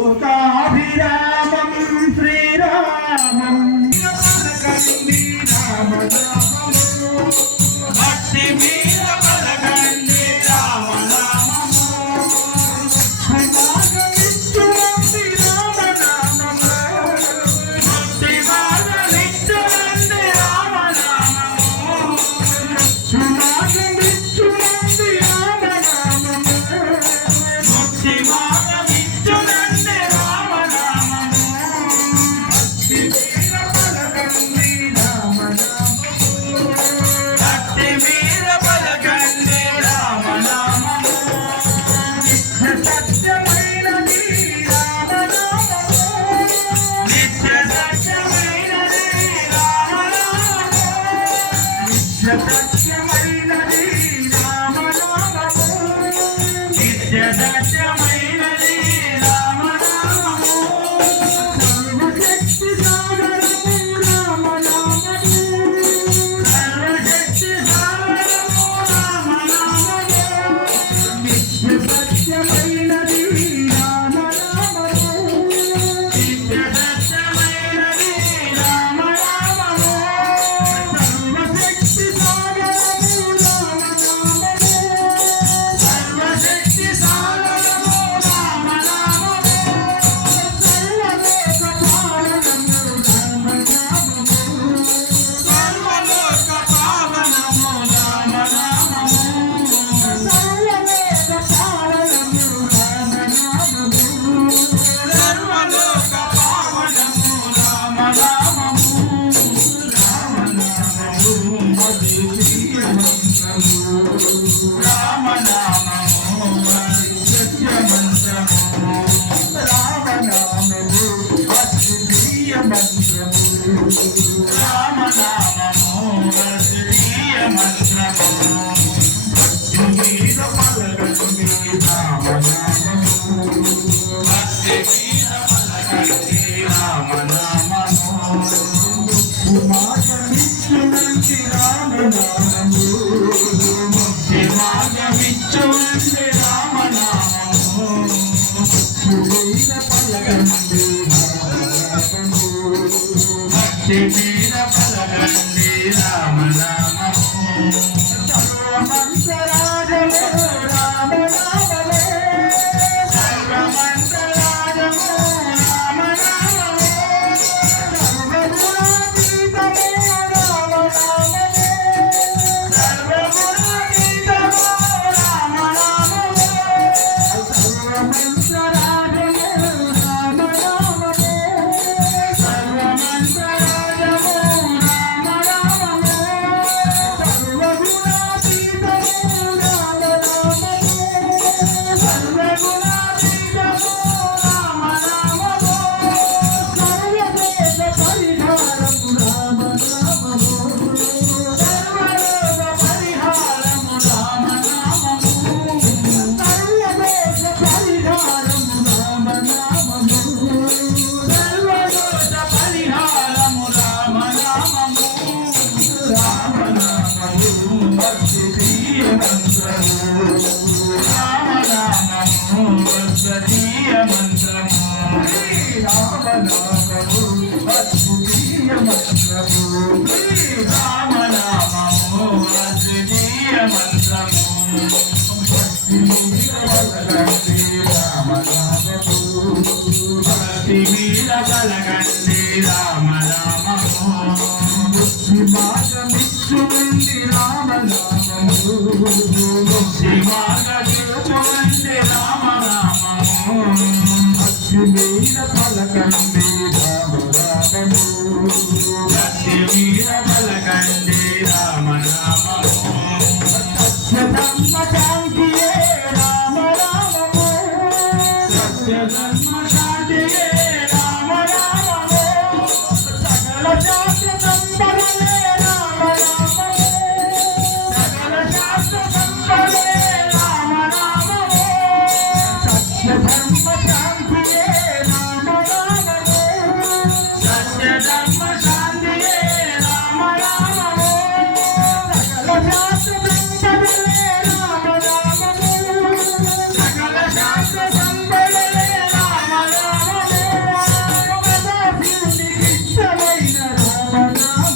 ఒక Abhirama Let's go. రామనామము అద్భుతీయ మంత్రము రామనామ రామ రామ ప్రభు అద్భుతీయ ప్రభు రామ I'm ना